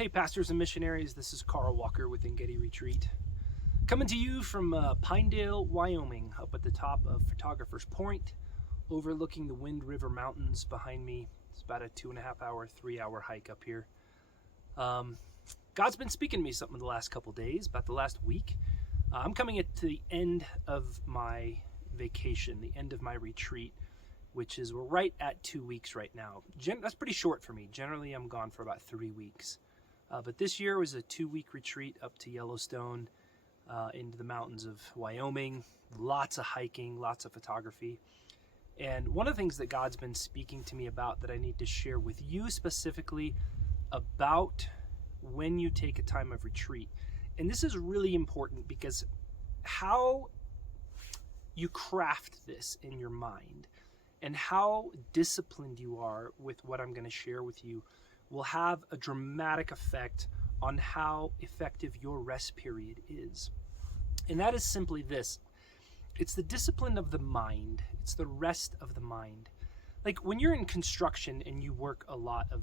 Hey, pastors and missionaries, this is Carl Walker with Gedi Retreat. Coming to you from Pinedale, Wyoming, up at the top of Photographer's Point, overlooking the Wind River Mountains behind me. It's about a 2.5 hour, 3 hour hike up here. God's been speaking to me something the last couple days, about the last week. I'm coming to the end of my vacation, the end of my retreat, which is we're right at 2 weeks right now. That's pretty short for me. Generally, I'm gone for about 3 weeks. But this year was a 2-week retreat up to Yellowstone, into the mountains of Wyoming. Lots of hiking, lots of photography. And one of the things that God's been speaking to me about that I need to share with you specifically about when you take a time of retreat. And this is really important because how you craft this in your mind and how disciplined you are with what I'm going to share with you will have a dramatic effect on how effective your rest period is. And that is simply this. It's the discipline of the mind. It's the rest of the mind. Like when you're in construction and you work a lot of,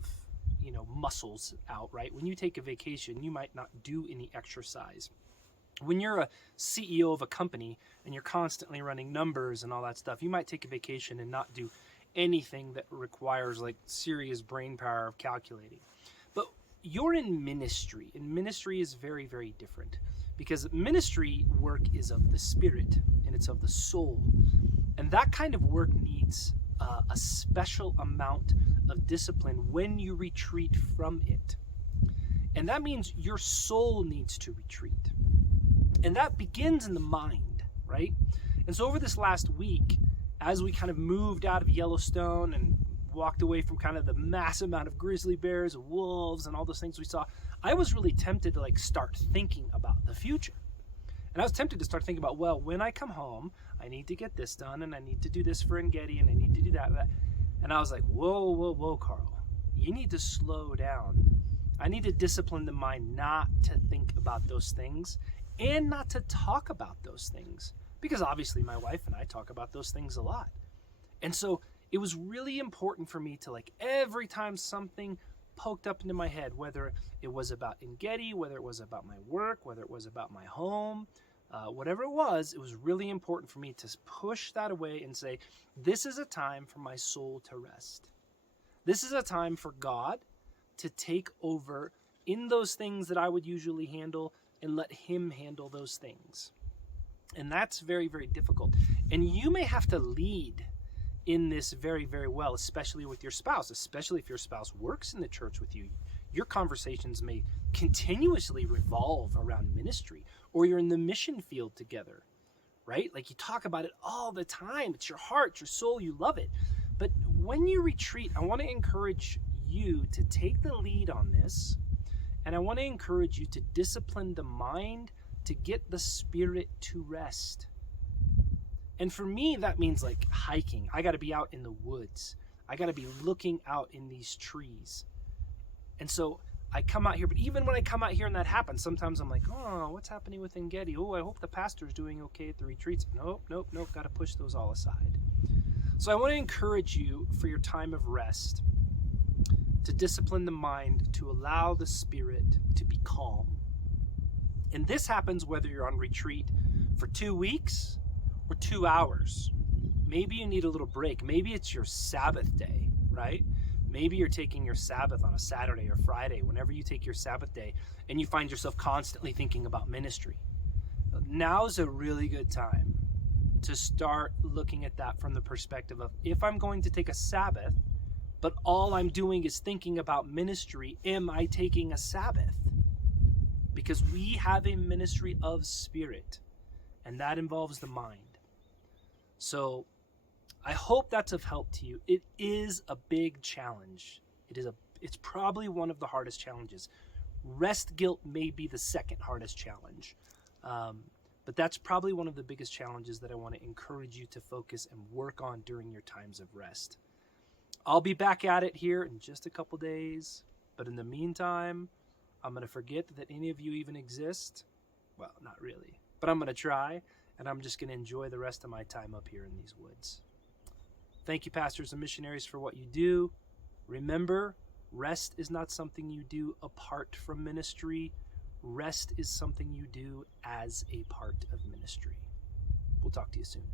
muscles out, right? When you take a vacation, you might not do any exercise. When you're a CEO of a company and you're constantly running numbers and all that stuff, you might take a vacation and not do anything that requires like serious brain power of calculating. But you're in ministry, and ministry is very, very different because ministry work is of the spirit and it's of the soul. And that kind of work needs a special amount of discipline when you retreat from it. And that means your soul needs to retreat. And that begins in the mind, right? And so over this last week, as we kind of moved out of Yellowstone and walked away from kind of the mass amount of grizzly bears, wolves, and all those things we saw, I was really tempted to start thinking about the future. And I was tempted to start thinking about, well, when I come home, I need to get this done, and I need to do this for Gedi, and I need to do that. And I was like, whoa, Carl, you need to slow down. I need to discipline the mind not to think about those things and not to talk about those things. Because obviously my wife and I talk about those things a lot. And so it was really important for me to every time something poked up into my head, whether it was about Gedi, whether it was about my work, whether it was about my home, whatever it was really important for me to push that away and say, this is a time for my soul to rest. This is a time for God to take over in those things that I would usually handle and let him handle those things. And that's very, very difficult. And you may have to lead in this very, very well, especially with your spouse, especially if your spouse works in the church with you. Your conversations may continuously revolve around ministry, or you're in the mission field together, right? You talk about it all the time. It's your heart, your soul, you love it. But when you retreat, I want to encourage you to take the lead on this. And I want to encourage you to discipline the mind to get the spirit to rest. And for me, that means hiking. I got to be out in the woods. I got to be looking out in these trees. And so I come out here, but even when I come out here and that happens, sometimes I'm like, oh, what's happening with Gedi? Oh, I hope the pastor's doing okay at the retreats. Nope, got to push those all aside. So I want to encourage you for your time of rest to discipline the mind, to allow the spirit to be calm. And this happens whether you're on retreat for 2 weeks or 2 hours. Maybe you need a little break. Maybe it's your Sabbath day, right? Maybe you're taking your Sabbath on a Saturday or Friday, whenever you take your Sabbath day, and you find yourself constantly thinking about ministry. Now's a really good time to start looking at that from the perspective of, if I'm going to take a Sabbath, but all I'm doing is thinking about ministry, am I taking a Sabbath? Because we have a ministry of spirit, and that involves the mind. So I hope that's of help to you. It is a big challenge. It's probably one of the hardest challenges. Rest guilt may be the second hardest challenge. But that's probably one of the biggest challenges that I want to encourage you to focus and work on during your times of rest. I'll be back at it here in just a couple days. But in the meantime, I'm going to forget that any of you even exist. Well, not really. But I'm going to try. And I'm just going to enjoy the rest of my time up here in these woods. Thank you, pastors and missionaries, for what you do. Remember, Rest is not something you do apart from ministry. Rest is something you do as a part of ministry. We'll talk to you soon.